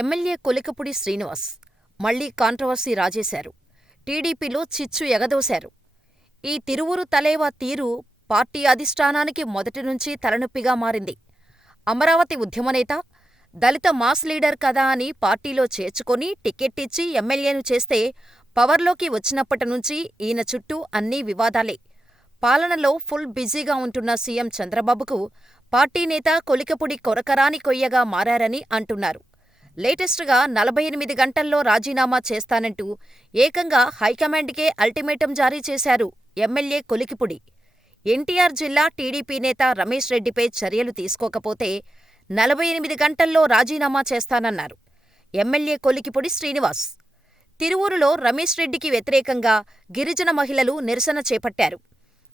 MLA Kolikapudi Srinivas మళ్లీ controversy రాజేశారు. టీడీపీలో చిచ్చు ఎగదోశారు. ఈ తిరువురు తలేవా తీరు పార్టీ అధిష్టానానికి మొదటినుంచీ తలనొప్పిగా మారింది. అమరావతి ఉద్యమనేత, దళిత మాస్ లీడర్ కదా అని పార్టీలో చేర్చుకొని టికెట్టిచ్చి ఎమ్మెల్యేను చేస్తే పవర్లోకి వచ్చినప్పటినుంచీ ఈయన చుట్టూ అన్నీ వివాదాలే. పాలనలో ఫుల్ బిజీగా ఉంటున్న సీఎం చంద్రబాబుకు పార్టీ నేత కొలికపూడి కొరకరాని కొయ్యగా మారారని అంటున్నారు. లేటెస్ట్గా 48 గంటల్లో రాజీనామా చేస్తానంటూ ఏకంగా హైకమాండ్కే అల్టిమేటం జారీ చేశారు ఎమ్మెల్యే కొలికిపూడి. ఎన్టీఆర్ జిల్లా టీడీపీ నేత రమేష్ రెడ్డిపై చర్యలు తీసుకోకపోతే 48 గంటల్లో రాజీనామా చేస్తానన్నారు ఎమ్మెల్యే కొలికిపూడి శ్రీనివాస్. తిరువూరులో రమేష్ రెడ్డికి వ్యతిరేకంగా గిరిజన మహిళలు నిరసన చేపట్టారు.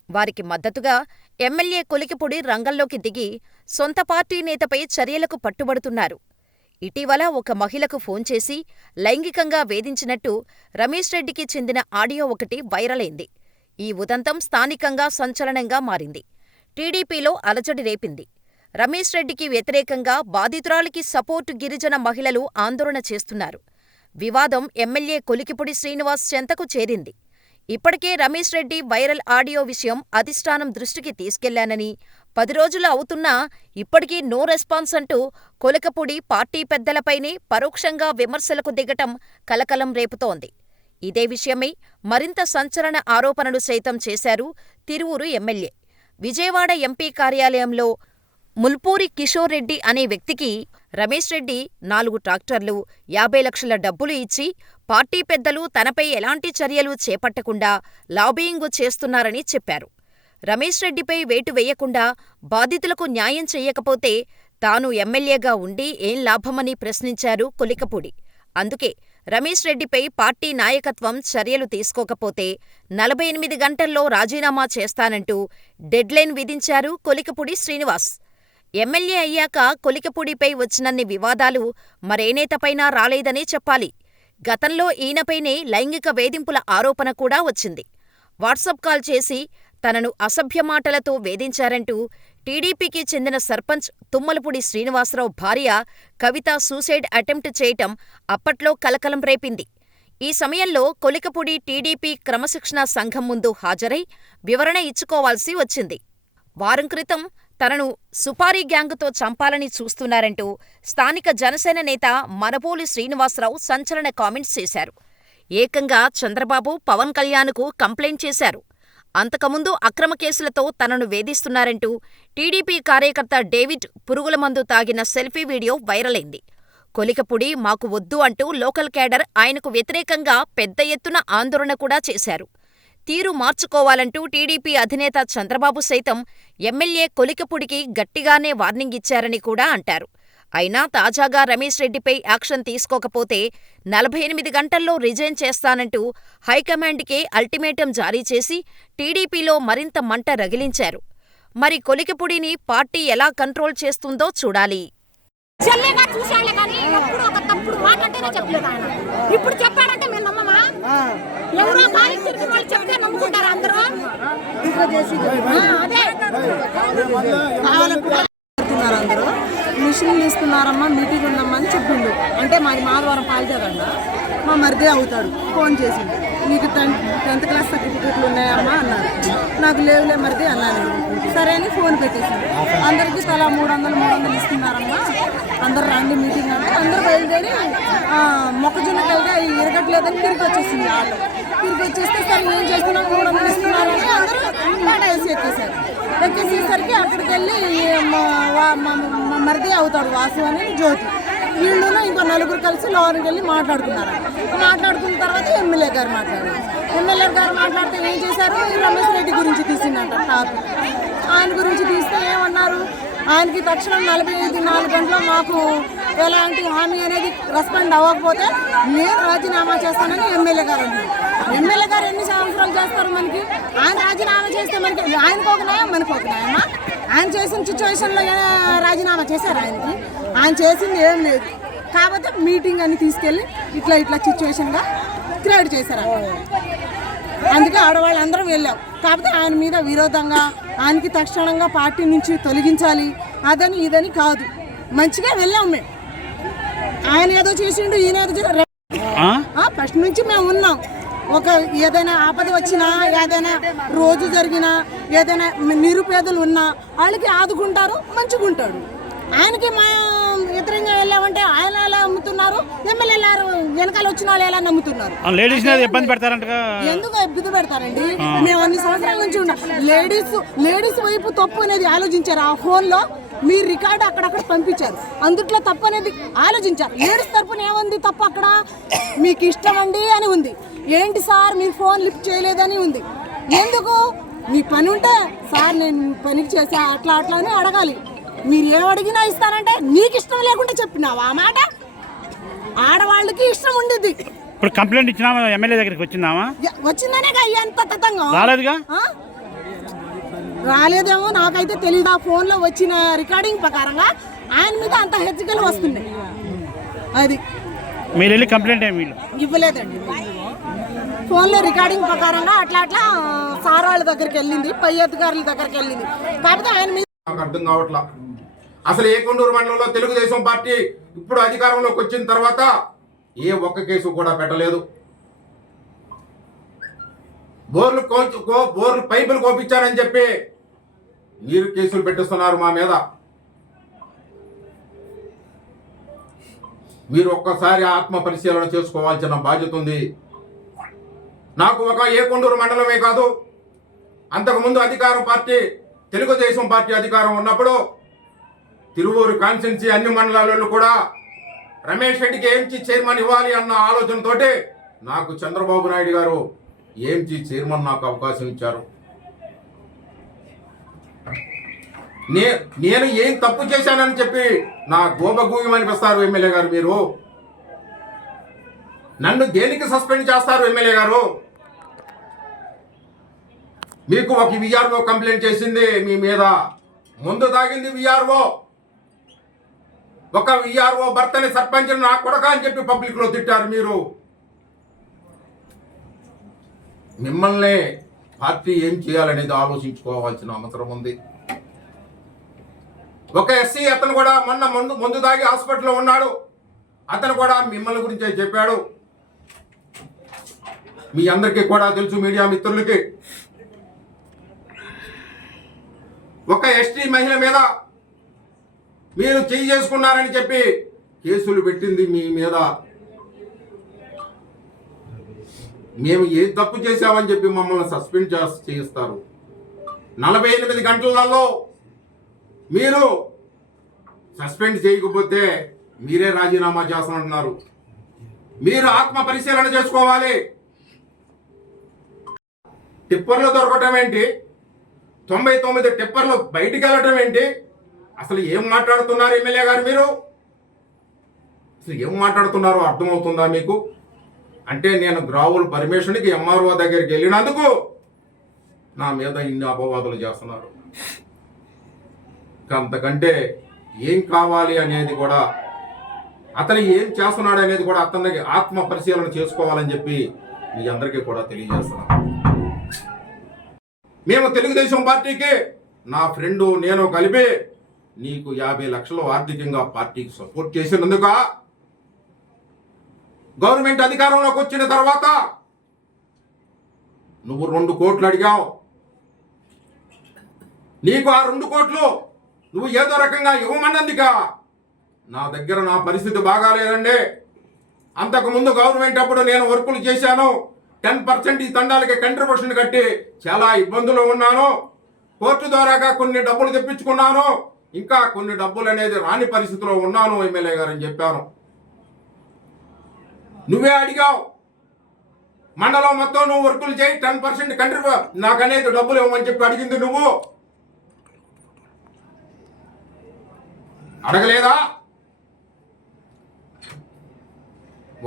వారికి మద్దతుగా ఎమ్మెల్యే కొలికిపూడి రంగంలోకి దిగి సొంత పార్టీ నేతపై చర్యలకు పట్టుబడుతున్నారు. ఇటీవల ఒక మహిళకు ఫోన్ చేసి లైంగికంగా వేధించినట్టు రమేష్ రెడ్డికి చెందిన ఆడియో ఒకటి వైరలైంది. ఈ ఉదంతం స్థానికంగా సంచలనంగా మారింది. టీడీపీలో అలజడి రేపింది. రమేష్ రెడ్డికి వ్యతిరేకంగా బాధితురాలికి సపోర్టు గిరిజన మహిళలు ఆందోళన చేస్తున్నారు. వివాదం ఎమ్మెల్యే కొలికిపూడి శ్రీనివాస్ చెంతకు చేరింది. ఇప్పటికే రమేష్ రెడ్డి వైరల్ ఆడియో విషయం అధిష్టానం దృష్టికి తీసుకెళ్లానని, 10 రోజులు అవుతున్నా ఇప్పటికీ నో రెస్పాన్స్ అంటూ కొలికపూడి పార్టీ పెద్దలపైనే పరోక్షంగా విమర్శలకు దిగటం కలకలం రేపుతోంది. ఇదే విషయమై మరింత సంచలన ఆరోపణలు సైతం చేశారు తిరువూరు ఎమ్మెల్యే. విజయవాడ ఎంపీ కార్యాలయంలో ముల్పూరి కిషోర్ రెడ్డి అనే వ్యక్తికి రమేష్ రెడ్డి 4 ట్రాక్టర్లు, 50 లక్షల డబ్బులు ఇచ్చి పార్టీ పెద్దలు తనపై ఎలాంటి చర్యలు చేపట్టకుండా లాబియింగు చేస్తున్నారని చెప్పారు. రమేష్ రెడ్డిపై వేటు వేయకుండా బాధితులకు న్యాయం చెయ్యకపోతే తాను ఎమ్మెల్యేగా ఉండి ఏం లాభమని ప్రశ్నించారు కొలికపూడి. అందుకే రమేష్ రెడ్డిపై పార్టీ నాయకత్వం చర్యలు తీసుకోకపోతే 48 గంటల్లో రాజీనామా చేస్తానంటూ డెడ్లైన్ విధించారు కొలికపూడి శ్రీనివాస్. ఎమ్మెల్యే అయ్యాక కొలికపూడిపై వచ్చినన్ని వివాదాలు మరే నేతపైనా రాలేదనే చెప్పాలి. గతంలో ఈయనపైనే లైంగిక వేధింపుల ఆరోపణ కూడా వచ్చింది. వాట్సాప్ కాల్ చేసి తనను అసభ్య మాటలతో వేధించారంటూ టీడీపీకి చెందిన సర్పంచ్ తుమ్మలపూడి శ్రీనివాసరావు భార్య కవిత సూసైడ్ అటెంప్ట్ చేయటం అప్పట్లో కలకలం రేపింది. ఈ సమయంలో కొలికపూడి టీడీపీ క్రమశిక్షణా సంఘం ముందు హాజరై వివరణ ఇచ్చుకోవాల్సి వచ్చింది. వారం క్రితం తనను సుపారీ గ్యాంగుతో చంపాలని చూస్తున్నారంటూ స్థానిక జనసేన నేత మనబోలు శ్రీనివాసరావు సంచలన కామెంట్స్ చేశారు. ఏకంగా చంద్రబాబు, పవన్ కళ్యాణ్కు కంప్లైంట్ చేశారు. అంతకుముందు అక్రమ కేసులతో తనను వేధిస్తున్నారంటూ టీడీపీ కార్యకర్త డేవిడ్ పురుగుల మందు తాగిన సెల్ఫీ వీడియో వైరలైంది. కొలికపూడి మాకు వద్దు అంటూ లోకల్ కేడర్ ఆయనకు వ్యతిరేకంగా పెద్ద ఎత్తున ఆందోళన కూడా చేశారు. తీరు మార్చుకోవాలంటూ టీడీపీ అధినేత చంద్రబాబు సైతం ఎమ్మెల్యే కొలికపూడికి గట్టిగానే వార్నింగ్ ఇచ్చారని కూడా అంటారు. అయినా తాజాగా రమేష్ రెడ్డిపై యాక్షన్ తీసుకోకపోతే 48 గంటల్లో రిజైన్ చేస్తానంటూ హైకమాండ్కే అల్టిమేటం జారీ చేసి టీడీపీలో మరింత మంట రగిలించారు. మరి కొలికపూడిని పార్టీ ఎలా కంట్రోల్ చేస్తుందో చూడాలి. ఇప్పుడు చెప్పాడంటే మేము నమ్మమా? ఎవరో కాలి తిరిగి వాళ్ళు చెప్తే నమ్ముకుంటారా అందరూ? అందరూ మిషన్లు ఇస్తున్నారమ్మా, మీటింగ్ ఉందమ్మా అని చెప్పిండు. అంటే మాది మాధవరం పాల్చేదండ. మా మరిదే అవుతాడు ఫోన్ చేసిండు, నీకు 10th క్లాస్ సర్టిఫికెట్లు ఉన్నాయమ్మా అన్నారు. నాకు లేవులే మరిది అన్నాను. సరే అని ఫోన్ పెట్టేసింది. అందరికీ తలా 300 ఇస్తున్నారమ్మా, అందరు రండి మీటింగ్ అంటే అందరూ బయలుదేరి మొక్కజొన్న కలిగా ఇరగట్లేదని తిరిగి వచ్చేసింది. ఆటో తిరిగి వచ్చేస్తే సరే ఏం చేస్తున్నాం 300 ఇస్తున్నారని అందరూ మాట వేసి ఎక్కేశారు. ఎక్కేసేసరికి అక్కడికి వెళ్ళి మరిది అవుతాడు వాసు అని జ్యోతి, వీళ్ళును ఇంకో 4 కలిసి లోనికి వెళ్ళి మాట్లాడుకున్నారు. మాట్లాడుకున్న తర్వాత ఎమ్మెల్యే గారు మాట్లాడారు. ఎమ్మెల్యే గారు మాట్లాడితే ఏం చేశారు, రమేష్ రెడ్డి గురించి తీసిందంట టాపిక్. ఆయన గురించి తీస్తే ఏమన్నారు, ఆయనకి తక్షణం 44 గంటల్లో మాకు ఎలాంటి హామీ అనేది రెస్పాండ్ అవ్వకపోతే నేను రాజీనామా చేస్తానని ఎమ్మెల్యే గారు అన్నారు. ఎమ్మెల్యే గారు ఎన్ని సంవత్సరాలు చేస్తారు మనకి? ఆయన రాజీనామా చేస్తే మనకి ఆయనకు ఒక న్యాయం, మనకు ఒక న్యాయమా? ఆయన చేసిన సిచ్యువేషన్లో రాజీనామా చేశారు. ఆయన చేసింది ఏం లేదు. కాకపోతే మీటింగ్ అని తీసుకెళ్ళి ఇట్లా సిచ్యువేషన్గా క్రియేట్ చేశారు. అందుకే ఆడవాళ్ళందరం వెళ్ళాం. కాకపోతే ఆయన మీద విరోధంగా ఆయనకి తక్షణంగా పార్టీ నుంచి తొలగించాలి అదని ఇదని కాదు, మంచిగా వెళ్ళాం మేము. ఆయన ఏదో చేసిండు, ఈయన ఏదో చేసిండు. ఫస్ట్ నుంచి మేము ఉన్నాం. ఒక ఏదైనా ఆపద వచ్చినా, ఏదైనా రోజు జరిగినా, ఏదైనా నిరుపేదలు ఉన్నా వాళ్ళకి ఆదుకుంటారు, మంచిగా ఉంటాడు. ఆయనకి మా వ్యతిరేకంగా వెళ్ళామంటే ఆయన ఎలా అమ్ముతున్నారు, ఎమ్మెల్యేలు వెనకాల వచ్చిన వాళ్ళు ఎలా నమ్ముతున్నారు. ఇబ్బంది పెడతారంట. ఎందుకు ఇబ్బంది పెడతారండి? మేము అన్ని సంవత్సరాల నుంచి ఉన్నాం. లేడీస్ వైపు తప్పు అనేది ఆలోచించారు. ఆ ఫోన్లో మీ రికార్డు అక్కడక్కడ పంపించారు, అందుట్లో తప్పు అనేది ఆలోచించారు. లేడీస్ తరపున ఏముంది తప్పు? అక్కడ మీకు ఇష్టం అండి అని ఉంది. ఏంటి సార్ మీరు ఫోన్ లిఫ్ట్ చేయలేదని ఉంది. ఎందుకు? మీ పని ఉంటే సార్ నేను పనికి చేసా అట్లా అట్లా అని అడగాలి. మీరు ఏం అడిగినా ఇస్తానంటే నీకు ఇష్టం లేకుండా చెప్పినావా ఆ మాట? ఆడవాళ్ళకి ఇష్టం ఉండేది. ఇప్పుడు కంప్లైంట్ ఇచ్చినా ఎమ్మెల్యే దగ్గరికి వచ్చిందామా? వచ్చిందనే ఎంత తతంగా రాలేదుగా. రాలేదేమో నాకైతే తెలియదు. ఆ ఫోన్లో వచ్చిన రికార్డింగ్ ప్రకారంగా ఆయన మీద అంత హెచ్చరికలు వస్తున్నాయి. అది మీరు వెళ్ళి కంప్లైంట్ ఏమి ఇవ్వలేదండి. ఫోన్లో రికార్డింగ్ ప్రకారంగా అట్లా అట్లా సార్ వాళ్ళ దగ్గరికి వెళ్ళింది, పై అధికారుల దగ్గరికి వెళ్ళింది. కాకపోతే ఆయన మీద నాకు అర్థం కావట్లా. అసలు ఏ కొండూరు మండలంలో తెలుగుదేశం పార్టీ ఇప్పుడు అధికారంలోకి వచ్చిన తర్వాత ఏ ఒక్క కేసు కూడా పెట్టలేదు. బోర్లు పైపులు కోపించారని చెప్పి మీరు కేసులు పెట్టిస్తున్నారు మా మీద. మీరు ఒక్కసారి ఆత్మ పరిశీలన చేసుకోవాల్సిన బాధ్యత ఉంది. నాకు ఒక ఏ కొండూరు మండలమే కాదు, అంతకుముందు అధికారం పార్టీ తెలుగుదేశం పార్టీ అధికారం ఉన్నప్పుడు తిరువూరు కాన్స్టిట్యున్సీ అన్ని మండలాలలో కూడా రమేష్ రెడ్డికి ఏంచి చైర్మన్ ఇవ్వాలి అన్న ఆలోచనతోటి నాకు చంద్రబాబు నాయుడు గారు ఏంచి చైర్మన్ నాకు అవకాశం ఇచ్చారు. నేను ఏం తప్పు చేశానని చెప్పి నా గోబగూయం అనిపిస్తారు ఎమ్మెల్యే గారు. మీరు నన్ను దేనికి సస్పెండ్ చేస్తారు ఎమ్మెల్యే గారు? మీకు ఒక విఆర్ఓ కంప్లైంట్ చేసింది మీ మీద, ముందు తాగింది విఆర్ఓ. ఒక విఆర్ఓ భర్తని సర్పంచ్ నా కొడక అని చెప్పి పబ్లిక్ లో తిట్టారు మీరు. మిమ్మల్ని పార్టీ ఏం చేయాలనేది ఆలోచించుకోవాల్సిన అవసరం ఉంది. ఒక ఎస్సీ అతను కూడా ముందు దాగి హాస్పిటల్లో ఉన్నాడు. అతను కూడా మిమ్మల్ని గురించే చెప్పాడు. మీ అందరికీ కూడా తెలుసు, మీడియా మిత్రులకి. ఒక ఎస్టీ మహిళ మీద మీరు చేయి చేసుకున్నారని చెప్పి కేసులు పెట్టింది మీ మీద. మేము ఏ తప్పు చేశామని చెప్పి మమ్మల్ని సస్పెండ్ చేయిస్తారు. 48 గంటలలో మీరు సస్పెండ్ చేయకపోతే మీరే రాజీనామా చేస్తామంటున్నారు. మీరు ఆత్మ పరిశీలన చేసుకోవాలి. టిప్పర్లు దొరకటం ఏంటి? 99 టిప్పర్లు బయటికి వెళ్ళటం ఏంటి? అసలు ఏం మాట్లాడుతున్నారు ఎమ్మెల్యే గారు? మీరు అసలు ఏం మాట్లాడుతున్నారో అర్థమవుతుందా మీకు? అంటే నేను గ్రావుల పర్మిషన్కి ఎంఆర్ఓ దగ్గరికి వెళ్ళినందుకు నా మీద ఇన్ని అపవాదులు చేస్తున్నారు. అంతకంటే ఏం కావాలి అనేది కూడా, అతను ఏం చేస్తున్నాడు అనేది కూడా అతనికి ఆత్మ పరిశీలన చేసుకోవాలని చెప్పి మీ అందరికీ కూడా తెలియజేస్తున్నాను. మేము తెలుగుదేశం పార్టీకి నా ఫ్రెండు నేను కలిపి నీకు 50 లక్షలు ఆర్థికంగా పార్టీకి సపోర్ట్ చేసినందుక గవర్నమెంట్ అధికారంలోకి వచ్చిన తర్వాత నువ్వు 2 కోట్లు అడిగావు. నీకు ఆ 2 కోట్లు నువ్వు ఏదో రకంగా ఇవ్వమన్నందుక నా దగ్గర నా పరిస్థితి బాగాలేదండి. అంతకుముందు గవర్నమెంట్ అప్పుడు నేను వర్కులు చేశాను. 10% ఈ తండాలకి కంట్రిబ్యూషన్ కట్టి చాలా ఇబ్బందులు ఉన్నాను. కోర్టు ద్వారాగా కొన్ని డబ్బులు తెప్పించుకున్నాను. ఇంకా కొన్ని డబ్బులు అనేది రాని పరిస్థితిలో ఉన్నాను ఎమ్మెల్యే గారు అని చెప్పాను. నువ్వే అడిగావు, మండలం మొత్తం నువ్వు వర్కులు చేయి, 10% నాకు అనేది డబ్బులు ఇవ్వమని చెప్పి అడిగింది నువ్వు. అడగలేదా?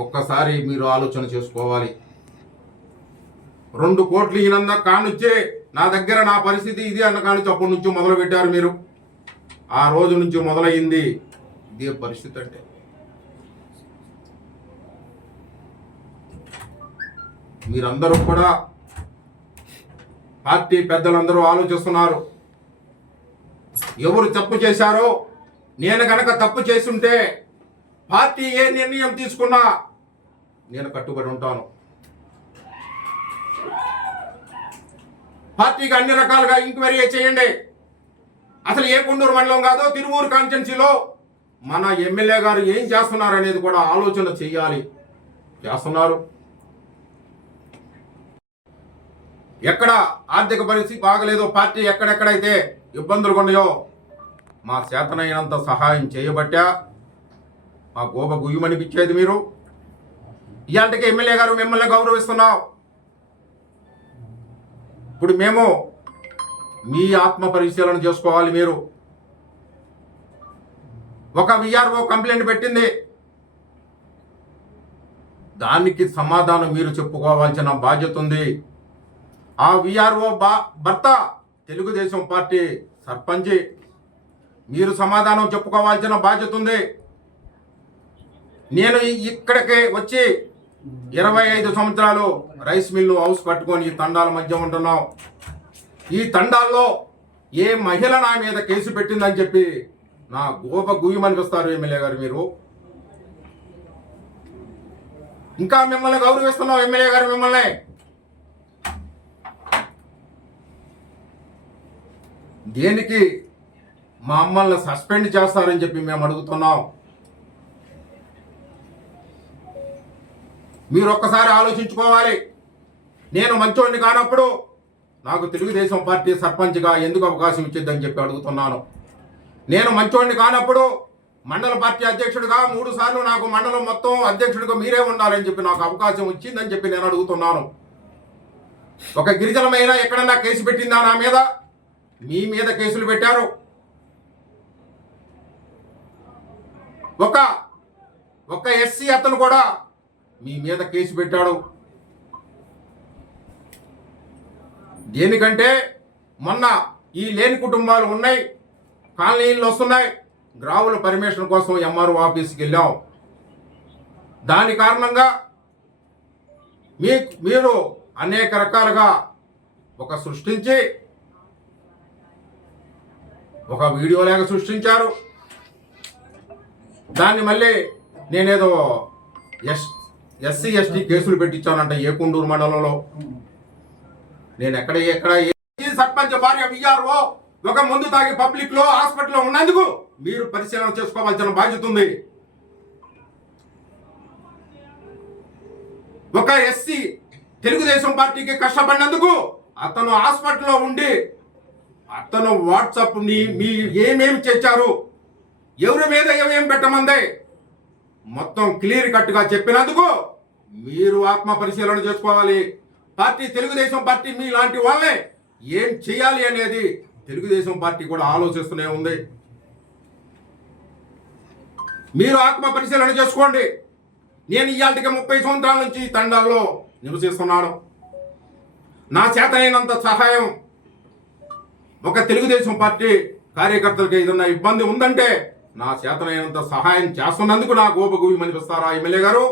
ఒక్కసారి మీరు ఆలోచన చేసుకోవాలి. 2 కోట్లు ఈయనంద కానుచ్చే నా దగ్గర నా పరిస్థితి ఇది అన్న కానుంచి అప్పటి నుంచి మొదలు పెట్టారు మీరు. ఆ రోజు నుంచి మొదలయ్యింది ఇదే పరిస్థితి. అంటే మీరందరూ కూడా పార్టీ పెద్దలందరూ ఆలోచిస్తున్నారు, ఎవరు తప్పు చేశారో. నేను గనక తప్పు చేస్తుంటే పార్టీ ఏ నిర్ణయం తీసుకున్నా నేను కట్టుబడి ఉంటాను. పార్టీకి అన్ని రకాలుగా ఎంక్వైరీ చేయండి. అసలు ఏ కొండూరు మండలం కాదో తిరువూరు కాన్స్టిట్యున్సీలో మన ఎమ్మెల్యే గారు ఏం చేస్తున్నారు అనేది కూడా ఆలోచన చేయాలి. చేస్తున్నారు. ఎక్కడ ఆర్థిక పరిస్థితి బాగలేదో, పార్టీ ఎక్కడెక్కడైతే ఇబ్బందులు ఉన్నాయో మా చేతనైనంత సహాయం చేయబట్టా మా గోప గుయ్యమనిపించేది మీరు. ఇలాంటికి ఎమ్మెల్యే గారు మిమ్మల్ని గౌరవిస్తున్నాం. ఇప్పుడు మేము మీ ఆత్మ పరిశీలన చేసుకోవాలి. మీరు ఒక విఆర్ఓ కంప్లైంట్ పెట్టింది, దానికి సమాధానం మీరు చెప్పుకోవాల్సిన బాధ్యత ఉంది. ఆ విఆర్ఓ భర్త తెలుగుదేశం పార్టీ సర్పంచి, మీరు సమాధానం చెప్పుకోవాల్సిన బాధ్యత ఉంది. నేను ఇక్కడికి వచ్చి 25 సంవత్సరాలు రైస్ మిల్లు హౌస్ కట్టుకొని ఈ తండాల మధ్య ఉంటున్నాం. ఈ తండాల్లో ఏ మహిళ నా మీద కేసు పెట్టిందని చెప్పి నా గోప గుయ్యమనిపిస్తారు ఎమ్మెల్యే గారు మీరు. ఇంకా మిమ్మల్ని గౌరవిస్తున్నాం ఎమ్మెల్యే గారు. మిమ్మల్ని దేనికి మమ్మల్ని సస్పెండ్ చేస్తారని చెప్పి మేము అడుగుతున్నాం. మీరు ఒక్కసారి ఆలోచించుకోవాలి. నేను మంచోడిని కానప్పుడు నాకు తెలుగుదేశం పార్టీ సర్పంచ్గా ఎందుకు అవకాశం ఇచ్చేద్దని చెప్పి అడుగుతున్నాను. నేను మంచోడిని కానప్పుడు మండల పార్టీ అధ్యక్షుడిగా 3 సార్లు నాకు మండలం మొత్తం అధ్యక్షుడిగా మీరే ఉండాలని చెప్పి నాకు అవకాశం వచ్చిందని చెప్పి నేను అడుగుతున్నాను. ఒక గిరిజనమైన ఎక్కడన్నా కేసు పెట్టిందా నా మీద? మీ మీద కేసులు పెట్టారు. ఒక ఎస్సీ అతను కూడా మీ మీద కేసు పెట్టాడు. దేనికంటే మొన్న ఈ లేని కుటుంబాలు ఉన్నాయి, కాలనీలు వస్తున్నాయి, గ్రావుల పర్మిషన్ కోసం ఎంఆర్ఓ ఆఫీస్కి వెళ్ళాం. దాని కారణంగా మీరు అనేక రకాలుగా ఒక సృష్టించి ఒక వీడియో లేక సృష్టించారు. దాన్ని మళ్ళీ నేనేదో ఎస్సీ ఎస్టీ కేసులు పెట్టించానంట ఏ కొండూరు మండలంలో. నేను ఎక్కడ సర్పంచ్ భార్య విఆర్ఓ ఒక మందు తాగి పబ్లిక్ లో హాస్పిటల్లో ఉన్నందుకు మీరు పరిశీలన చేసుకోవాల్సిన బాధ్యత ఉంది. ఒక ఎస్సీ తెలుగుదేశం పార్టీకి కష్టపడినందుకు అతను హాస్పిటల్లో ఉండి అతను వాట్సాప్ మీ ఏమేమి చేశారు, ఎవరి మీద ఏమేమి పెట్టమంది మొత్తం క్లియర్ కట్గా చెప్పినందుకు మీరు ఆత్మ పరిశీలన చేసుకోవాలి. పార్టీ తెలుగుదేశం పార్టీ మీ లాంటి వాళ్ళే ఏం చేయాలి అనేది తెలుగుదేశం పార్టీ కూడా ఆలోచిస్తూనే ఉంది. మీరు ఆత్మ పరిశీలన చేసుకోండి. నేను ఇవాళకి 30 సంవత్సరాల నుంచి తండాల్లో నివసిస్తున్నాను. నా చేతనైనంత సహాయం ఒక తెలుగుదేశం పార్టీ కార్యకర్తలకు ఏదన్నా ఇబ్బంది ఉందంటే నా చేతనైనంత సహాయం చేస్తున్నందుకు నా గోప గుయ్యమనిపిస్తారా ఎమ్మెల్యే గారు?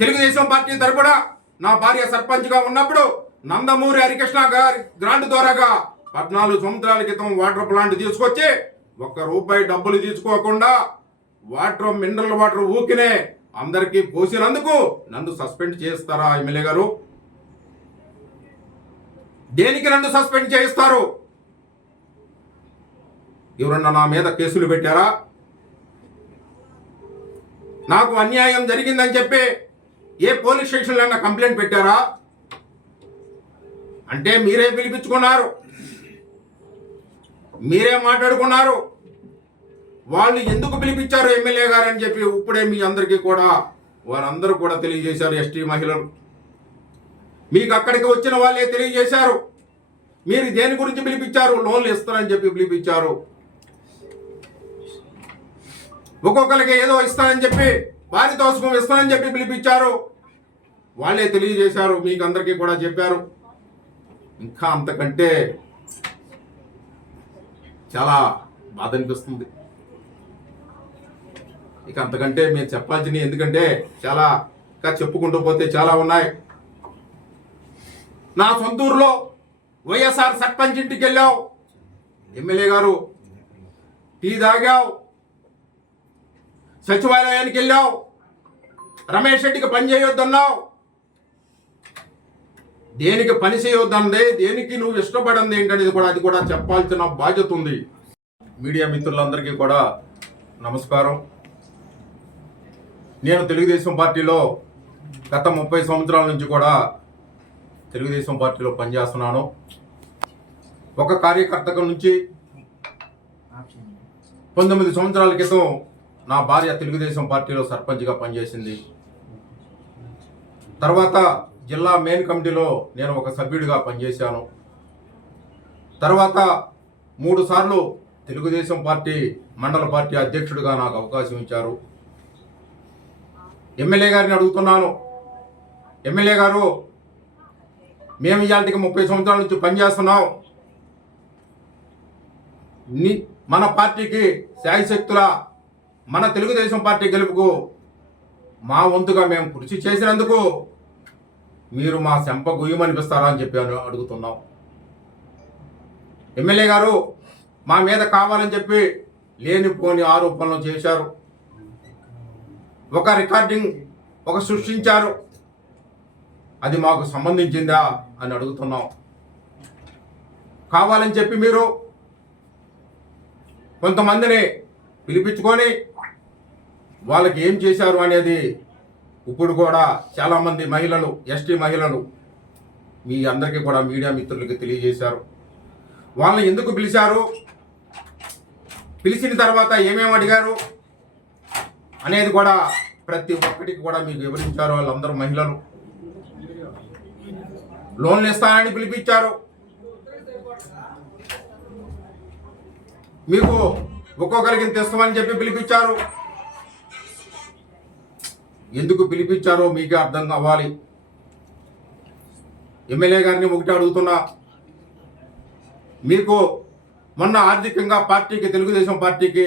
తెలుగుదేశం పార్టీ తరపున నా భార్య సర్పంచ్గా ఉన్నప్పుడు నందమూరి హరికృష్ణ గారి గ్రాంట్ ద్వారాగా 14 సంవత్సరాల క్రితం వాటర్ ప్లాంట్ తీసుకొచ్చి ₹1 డబ్బులు తీసుకోకుండా వాటర్ మినరల్ వాటర్ ఊకినే అందరికీ పోసినందుకు నన్ను సస్పెండ్ చేస్తారా ఎమ్మెల్యే గారు? దేనికి నన్ను సస్పెండ్ చేయిస్తారు? ఎవరన్నా నా మీద కేసులు పెట్టారా? నాకు అన్యాయం జరిగిందని చెప్పి ఏ పోలీస్ స్టేషన్లో కంప్లైంట్ పెట్టారా? అంటే మీరే పిలిపించుకున్నారు, మీరే మాట్లాడుకున్నారు. వాళ్ళు ఎందుకు పిలిపించారు ఎమ్మెల్యే గారు అని చెప్పి ఇప్పుడే మీ అందరికీ కూడా వారందరూ కూడా తెలియజేశారు. ఎస్టీ మహిళలు మీకు అక్కడికి వచ్చిన వాళ్ళే తెలియజేశారు. మీరు దేని గురించి పిలిపించారు? లోన్లు ఇస్తారని చెప్పి పిలిపించారు. ఒక్కొక్కరికి ఏదో ఇస్తానని చెప్పి పారితోషికం ఇస్తానని చెప్పి పిలిపించారు. వాళ్ళే తెలియజేశారు, మీకు అందరికీ కూడా చెప్పారు. ఇంకా అంతకంటే చాలా బాధ అనిపిస్తుంది. ఇక అంతకంటే మేము చెప్పాల్సినవి, ఎందుకంటే చాలా ఇంకా చెప్పుకుంటూ పోతే చాలా ఉన్నాయి. నా సొంతూరులో వైఎస్ఆర్ సర్పంచ్ ఇంటికి వెళ్ళావు ఎమ్మెల్యే గారు, టీ తాగావు, సచివాలయానికి వెళ్ళావు, రమేష్ రెడ్డికి పని చేయొద్దన్నావు. దేనికి పని చేయొద్దందే, దేనికి నువ్వు ఇష్టపడింది ఏంటనేది కూడా అది కూడా చెప్పాల్సిన బాధ్యత ఉంది. మీడియా మిత్రులందరికీ కూడా నమస్కారం. నేను తెలుగుదేశం పార్టీలో గత 30 సంవత్సరాల నుంచి కూడా తెలుగుదేశం పార్టీలో పనిచేస్తున్నాను. ఒక కార్యకర్తగా నుంచి 19 సంవత్సరాల క్రితం నా భార్య తెలుగుదేశం పార్టీలో సర్పంచ్గా పనిచేసింది. తర్వాత జిల్లా మెయిన్ కమిటీలో నేను ఒక సభ్యుడిగా పనిచేశాను. తర్వాత 3 సార్లు తెలుగుదేశం పార్టీ మండల పార్టీ అధ్యక్షుడిగా నాకు అవకాశం ఇచ్చారు. ఎమ్మెల్యే గారిని అడుగుతున్నాను, ఎమ్మెల్యే గారు, మేము ఇవాళకి 30 సంవత్సరాల నుంచి పనిచేస్తున్నాం. మన పార్టీకి శాయశక్తుల మన తెలుగుదేశం పార్టీ గెలుపుకు మా వంతుగా మేము కృషి చేసినందుకు మీరు మా చెంప గుయ్యమనిపిస్తారా అని చెప్పి అడుగుతున్నాం. ఎమ్మెల్యే గారు, మా మీద కావాలని చెప్పి లేనిపోని ఆరోపణలు చేశారు, ఒక రికార్డింగ్ సృష్టించారు. అది మాకు సంబంధించిందా అని అడుగుతున్నాం. కావాలని చెప్పి మీరు కొంతమందిని పిలిపించుకొని వాళ్ళకి ఏం చేశారు అనేది ఇప్పుడు కూడా చాలామంది మహిళలు, ఎస్టీ మహిళలు మీ అందరికీ కూడా మీడియా మిత్రులకి తెలియజేశారు. వాళ్ళని ఎందుకు పిలిచారు, పిలిచిన తర్వాత ఏమేమి అడిగారు అనేది కూడా ప్రతి ఒక్కటికి కూడా మీకు వివరించారు. వాళ్ళందరూ మహిళలు లోన్లు ఇస్తానని పిలిపించారు, మీకు ఒక్కొక్కరికి తెస్తామని చెప్పి పిలిపించారు. ఎందుకు పిలిపించారో మీకే అర్థం కావాలి. ఎమ్మెల్యే గారిని ఒకటి అడుగుతున్నా, మీకు మొన్న ఆర్థికంగా పార్టీకి, తెలుగుదేశం పార్టీకి